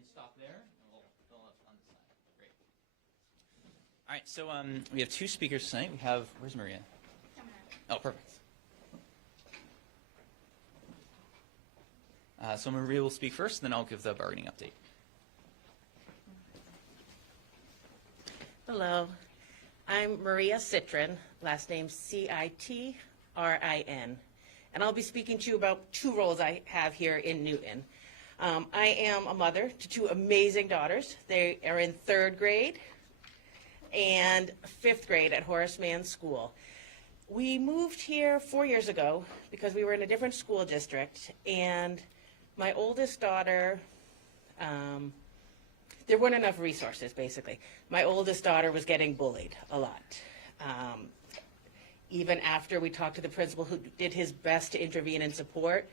and stop there, and we'll fill up on the side. Great. All right, so we have two speakers tonight. We have, where's Maria? Oh, perfect. So Maria will speak first, and then I'll give the bargaining update. Hello, I'm Maria Citrin, last name Citrin, and I'll be speaking to you about two roles I have here in Newton. I am a mother to two amazing daughters. They are in 3rd grade and 5th grade at Horace Mann School. We moved here 4 years ago because we were in a different school district, and my oldest daughter, there weren't enough resources, basically. My oldest daughter was getting bullied a lot. Even after we talked to the principal, who did his best to intervene and support,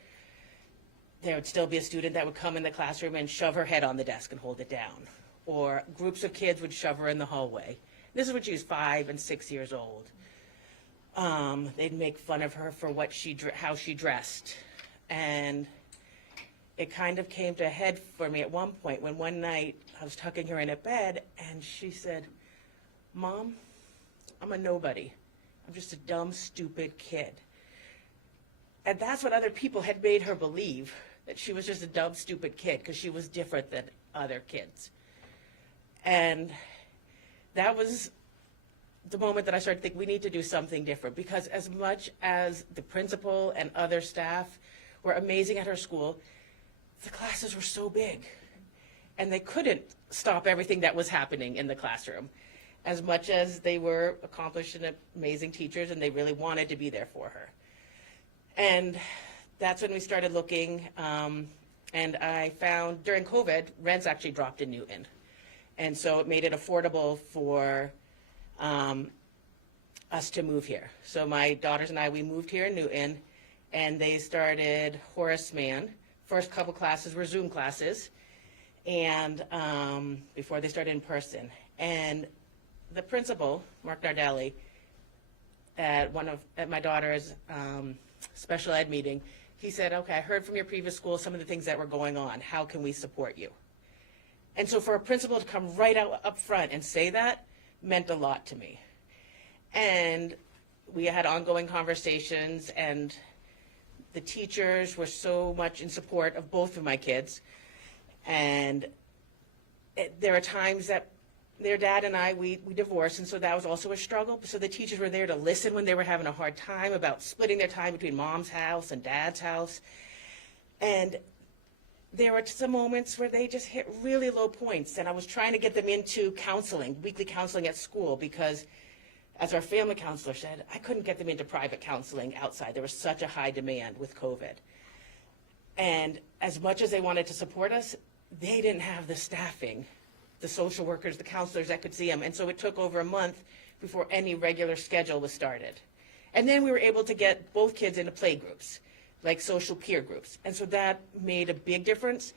there would still be a student that would come in the classroom and shove her head on the desk and hold it down. Or groups of kids would shove her in the hallway. This is when she was 5 and 6 years old. They'd make fun of her for how she dressed. And it kind of came to a head for me at one point when one night I was tucking her in at bed and she said, "Mom, I'm a nobody. I'm just a dumb, stupid kid." And that's what other people had made her believe, that she was just a dumb, stupid kid because she was different than other kids. And that was the moment that I started to think we need to do something different, because as much as the principal and other staff were amazing at her school, the classes were so big and they couldn't stop everything that was happening in the classroom, as much as they were accomplished and amazing teachers and they really wanted to be there for her. And that's when we started looking, and I found during COVID, rents actually dropped in Newton. And so it made it affordable for us to move here. So my daughters and I, we moved here in Newton, and they started Horace Mann. First couple classes were Zoom classes, and before they started in person. And the principal, Mark Nardelli, at my daughter's special ed meeting, he said, "Okay, I heard from your previous school some of the things that were going on. How can we support you?" And so for a principal to come right out up front and say that meant a lot to me. And we had ongoing conversations, and the teachers were so much in support of both of my kids. And there are times that their dad and I, we divorced, and so that was also a struggle. So the teachers were there to listen when they were having a hard time about splitting their time between mom's house and dad's house. And there were some moments where they just hit really low points, and I was trying to get them into counseling, weekly counseling at school, because as our family counselor said, I couldn't get them into private counseling outside. There was such a high demand with COVID. And as much as they wanted to support us, they didn't have the staffing, the social workers, the counselors that could see them. And so it took over a month before any regular schedule was started. And then we were able to get both kids into play groups, like social peer groups. And so that made a big difference.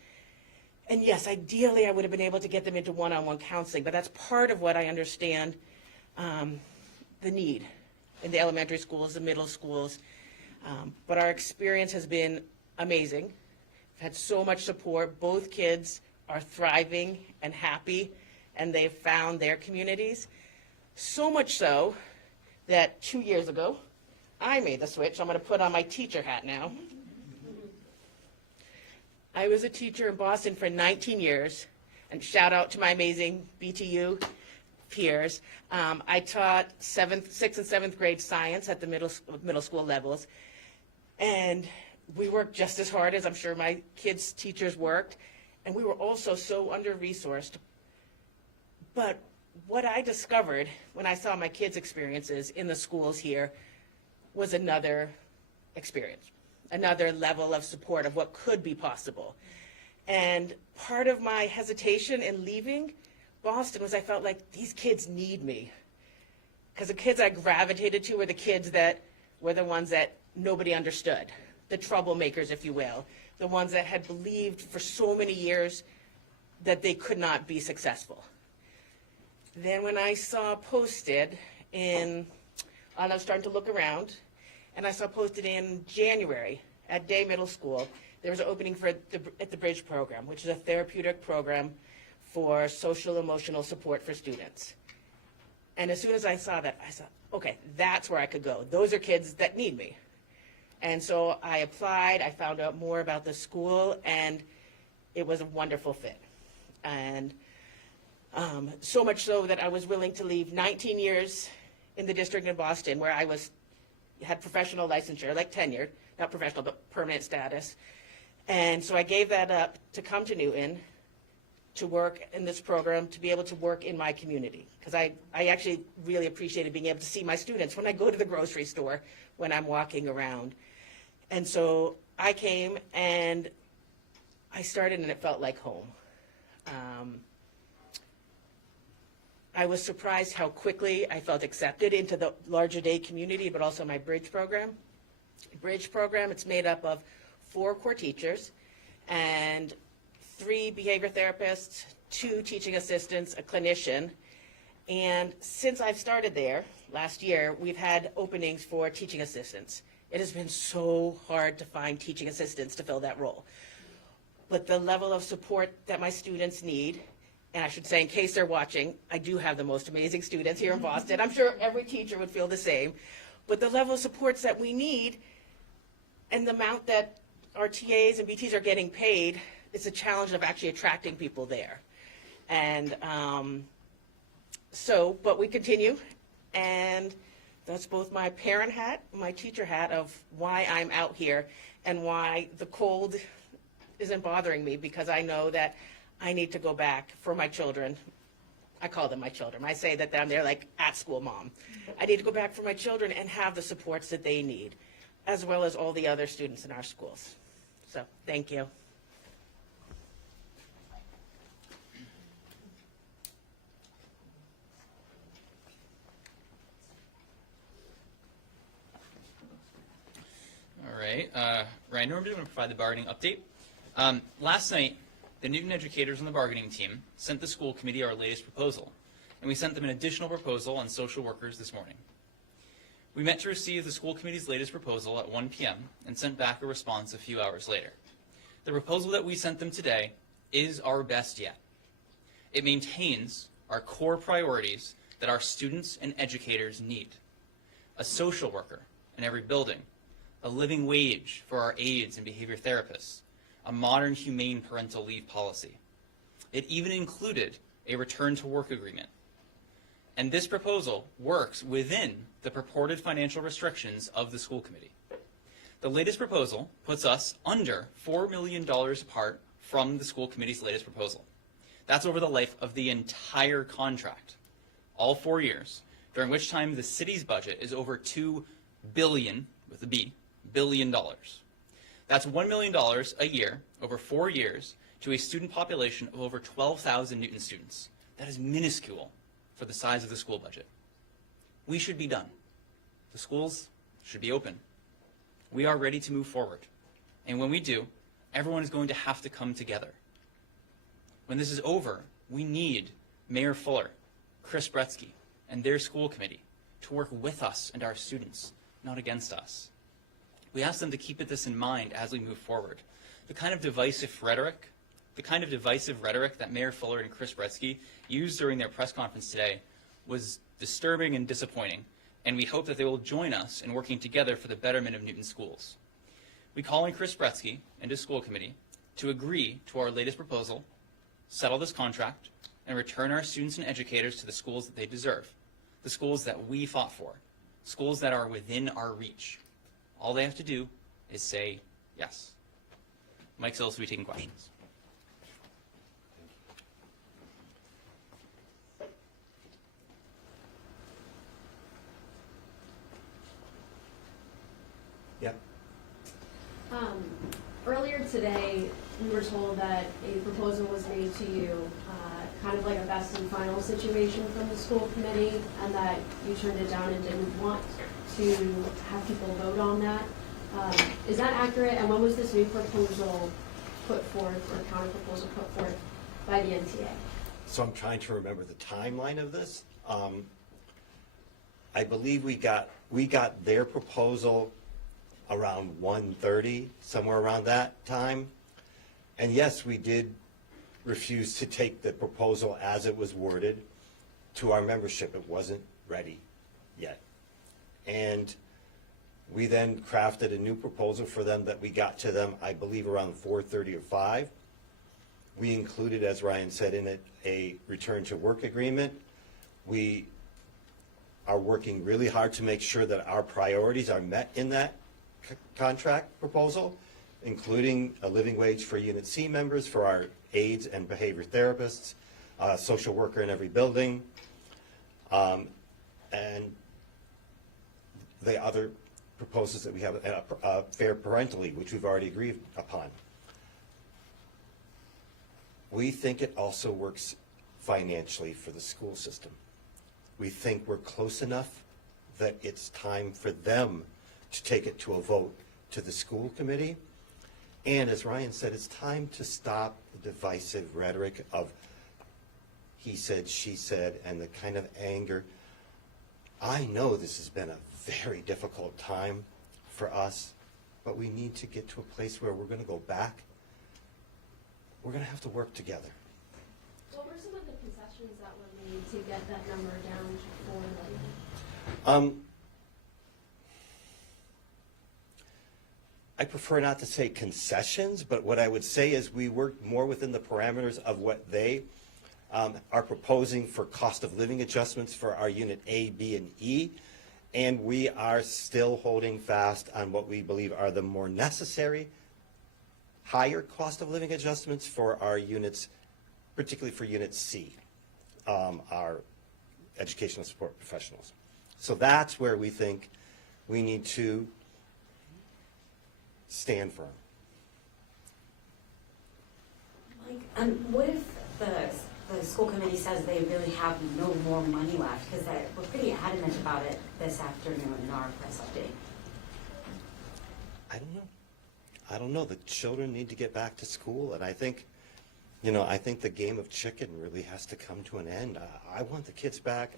And yes, ideally I would have been able to get them into one-on-one counseling, but that's part of what I understand the need in the elementary schools, the middle schools. But our experience has been amazing. We've had so much support. Both kids are thriving and happy, and they've found their communities. So much so that 2 years ago, I made the switch. I'm going to put on my teacher hat now. I was a teacher in Boston for 19 years, and shout out to my amazing BTU peers. I taught 6th and 7th grade science at the middle school levels, and we worked just as hard as I'm sure my kids' teachers worked. And we were also so under-resourced. But what I discovered when I saw my kids' experiences in the schools here was another experience, another level of support of what could be possible. And part of my hesitation in leaving Boston was I felt like these kids need me. Because the kids I gravitated to were the kids that were the ones that nobody understood, the troublemakers, if you will. The ones that had believed for so many years that they could not be successful. Then when I saw posted I was starting to look around, and I saw posted in January at Day Middle School, there was an opening at the Bridge program, which is a therapeutic program for social emotional support for students. And as soon as I saw that, I thought, okay, that's where I could go. Those are kids that need me. And so I applied, I found out more about the school, and it was a wonderful fit. And so much so that I was willing to leave 19 years in the district in Boston, where I had professional licensure, like tenure, not professional, but permanent status. And so I gave that up to come to Newton, to work in this program, to be able to work in my community. Because I actually really appreciated being able to see my students when I go to the grocery store, when I'm walking around. And so I came and I started, and it felt like home. I was surprised how quickly I felt accepted into the larger day community, but also my Bridge program. Bridge program, it's made up of 4 core teachers and 3 behavior therapists, 2 teaching assistants, a clinician. And since I've started there last year, we've had openings for teaching assistants. It has been so hard to find teaching assistants to fill that role. But the level of support that my students need, and I should say, in case they're watching, I do have the most amazing students here in Boston. I'm sure every teacher would feel the same. But the level of supports that we need and the amount that our TAs and BTs are getting paid, it's a challenge of actually attracting people there. And but we continue, and that's both my parent hat, my teacher hat of why I'm out here and why the cold isn't bothering me, because I know that I need to go back for my children. I call them my children. I say that they're like at school mom. I need to go back for my children and have the supports that they need, as well as all the other students in our schools. So, thank you. All right. Ryan Norman will provide the bargaining update. Last night, the Newton educators on the bargaining team sent the school committee our latest proposal, and we sent them an additional proposal on social workers this morning. We met to receive the school committee's latest proposal at 1 p.m. and sent back a response a few hours later. The proposal that we sent them today is our best yet. It maintains our core priorities that our students and educators need: a social worker in every building, a living wage for our aides and behavior therapists, a modern humane parental leave policy. It even included a return to work agreement. And this proposal works within the purported financial restrictions of the school committee. The latest proposal puts us under $4 million apart from the school committee's latest proposal. That's over the life of the entire contract, all 4 years, during which time the city's budget is over $2 billion, with a B, billion dollars. That's $1 million a year over 4 years to a student population of over 12,000 Newton students. That is minuscule for the size of the school budget. We should be done. The schools should be open. We are ready to move forward. And when we do, everyone is going to have to come together. When this is over, we need Mayor Fuller, Chris Bretsky, and their school committee to work with us and our students, not against us. We ask them to keep this in mind as we move forward. The kind of divisive rhetoric that Mayor Fuller and Chris Bretsky used during their press conference today was disturbing and disappointing, and we hope that they will join us in working together for the betterment of Newton schools. We call on Chris Bretsky and his school committee to agree to our latest proposal, settle this contract, and return our students and educators to the schools that they deserve, the schools that we fought for, schools that are within our reach. All they have to do is say yes. Mike Sills will be taking questions. Yep. Earlier today, we were told that a proposal was made to you, kind of like a best and final situation from the school committee, and that you turned it down and didn't want to have people vote on that. Is that accurate? And when was this new proposal put forth, or counter proposal put forth by the NTA? So I'm trying to remember the timeline of this. I believe we got their proposal around 1:30, somewhere around that time. And yes, we did refuse to take the proposal as it was worded to our membership. It wasn't ready yet. And we then crafted a new proposal for them that we got to them, I believe, around 4:30 or 5. We included, as Ryan said, in it, a return to work agreement. We are working really hard to make sure that our priorities are met in that contract proposal, including a living wage for Unit C members, for our aides and behavior therapists, social worker in every building, and the other proposals that we have, fair parental leave, which we've already agreed upon. We think it also works financially for the school system. We think we're close enough that it's time for them to take it to a vote to the school committee. And as Ryan said, it's time to stop the divisive rhetoric of he said, she said, and the kind of anger. I know this has been a very difficult time for us, but we need to get to a place where we're going to go back. We're going to have to work together. What were some of the concessions that were made to get that number down for like? I prefer not to say concessions, but what I would say is we worked more within the parameters of what they are proposing for cost of living adjustments for our unit A, B, and E. And we are still holding fast on what we believe are the more necessary, higher cost of living adjustments for our units, particularly for Unit C, our educational support professionals. So that's where we think we need to stand firm. Like, what if the school committee says they really have no more money left? Because we're pretty adamant about it this afternoon in our press update. I don't know. The children need to get back to school, and I think the game of chicken really has to come to an end. I want the kids back.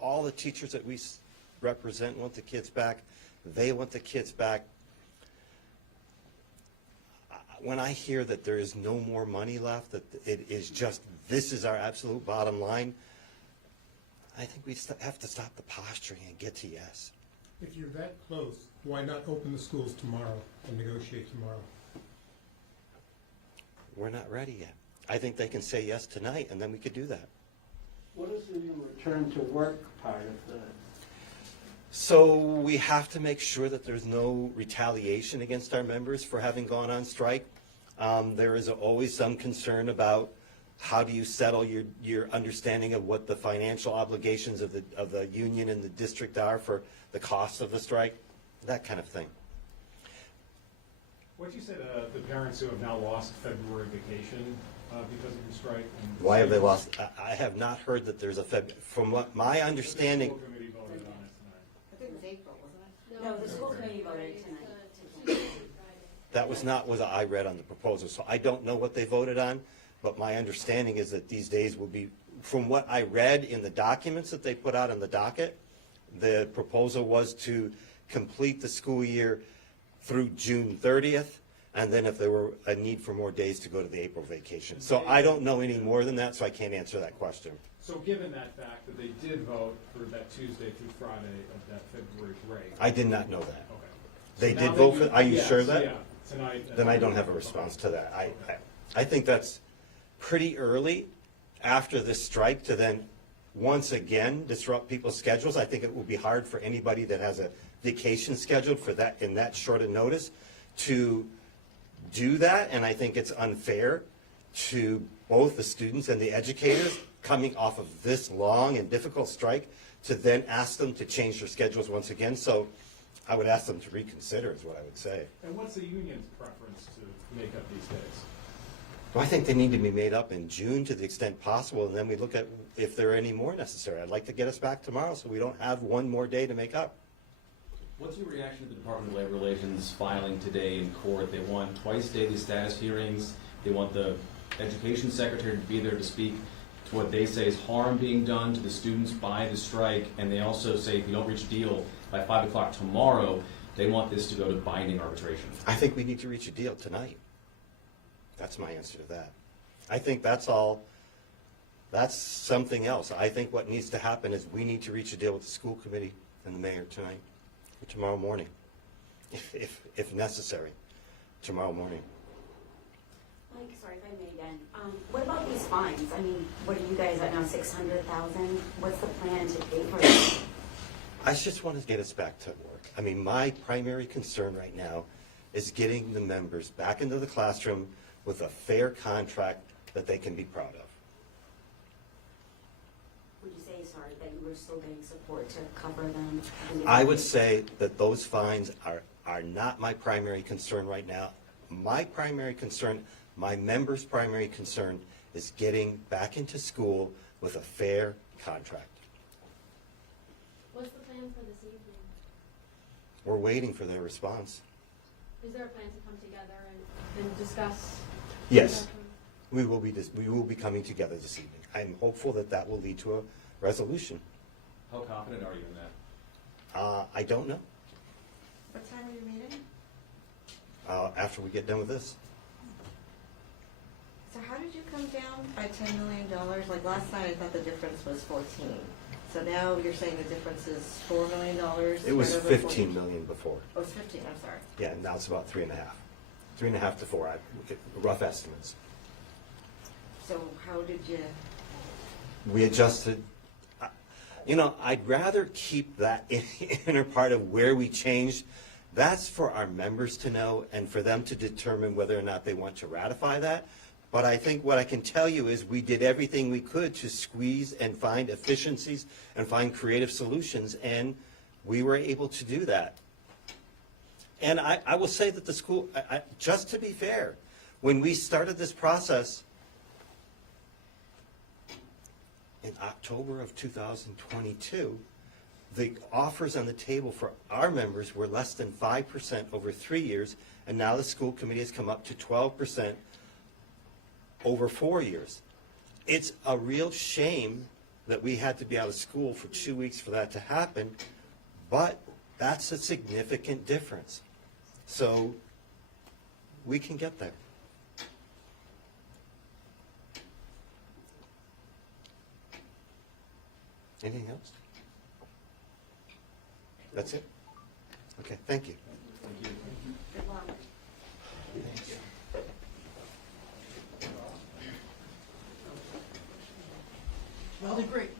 All the teachers that we represent want the kids back. They want the kids back. When I hear that there is no more money left, that it is just, this is our absolute bottom line, I think we have to stop the posturing and get to yes. If you're that close, why not open the schools tomorrow and negotiate tomorrow? We're not ready yet. I think they can say yes tonight, and then we could do that. What is the return to work part of the? So we have to make sure that there's no retaliation against our members for having gone on strike. There is always some concern about how do you settle your understanding of what the financial obligations of the union and the district are for the cost of the strike, that kind of thing. What you said, the parents who have now lost February vacation because of the strike? And Why have they lost? I have not heard that there's from what my understanding. The school committee voted on it tonight. I think it was April, wasn't it? No, the school committee voted tonight. That was not what I read on the proposal, so I don't know what they voted on, but my understanding is that these days will be, from what I read in the documents that they put out on the docket, the proposal was to complete the school year through June 30th, and then if there were a need for more days to go to the April vacation. So I don't know any more than that, so I can't answer that question. So given that fact that they did vote for that Tuesday through Friday of that February break. I did not know that. Okay. They So did now vote that for, are you yes, sure of that? Yeah, tonight. Then I don't have a response to that. I think that's pretty early after this strike to then once again disrupt people's schedules. I think it will be hard for anybody that has a vacation scheduled for that in that short a notice to do that, and I think it's unfair to both the students and the educators coming off of this long and difficult strike to then ask them to change their schedules once again. So I would ask them to reconsider is what I would say. And what's the union's preference to make up these days? Well, I think they need to be made up in June to the extent possible, and then we look at if there are any more necessary. I'd like to get us back tomorrow so we don't have one more day to make up. What's your reaction to the Department of Labor Relations filing today in court? They want twice daily status hearings. They want the education secretary to be there to speak to what they say is harm being done to the students by the strike. And they also say if you don't reach a deal by 5 o'clock tomorrow, They want this to go to binding arbitration. I think we need to reach a deal tonight. That's my answer to that. I think that's all, that's something else. I think what needs to happen is we need to reach a deal with the school committee and the mayor tonight, or tomorrow morning, if necessary, tomorrow morning. Mike, sorry if I may again. What about these fines? I mean, what are you guys at now, 600,000? What's the plan to pay for them? I just want to get us back to work. I mean, my primary concern right now is getting the members back into the classroom with a fair contract that they can be proud of. Would you say, sorry, that you were still getting support to cover them? I would say that those fines are not my primary concern right now. My primary concern, my members' primary concern, is getting back into school with a fair contract. What's the plan for this evening? We're waiting for their response. Is there a plan to come together and discuss? Yes, we will be coming together this evening. I'm hopeful that that will lead to a resolution. How confident are you in that? I don't know, What time are you meeting? after we get done with this. So how did you come down by $10 million? Like last night, I thought the difference was 14. So now you're saying the difference is $4 million? It was spread over 15 million before. Oh, it's 15, I'm sorry. Yeah, and now it's about 3.5. 3.5 to 4, rough estimates. So how did you, We adjusted, you know, I'd rather keep that inner part of where we changed. That's for our members to know and for them to determine whether or not they want to ratify that. But I think what I can tell you is we did everything we could to squeeze and find efficiencies and find creative solutions, and we were able to do that. And I will say that the school, just to be fair, when we started this process in October of 2022, the offers on the table for our members were less than 5% over 3 years, and now the school committee has come up to 12% over 4 years. It's a real shame that we had to be out of school for 2 weeks for that to happen, but that's a significant difference. So we can get there. Anything else? That's it? Okay, thank you. good luck. Well, great.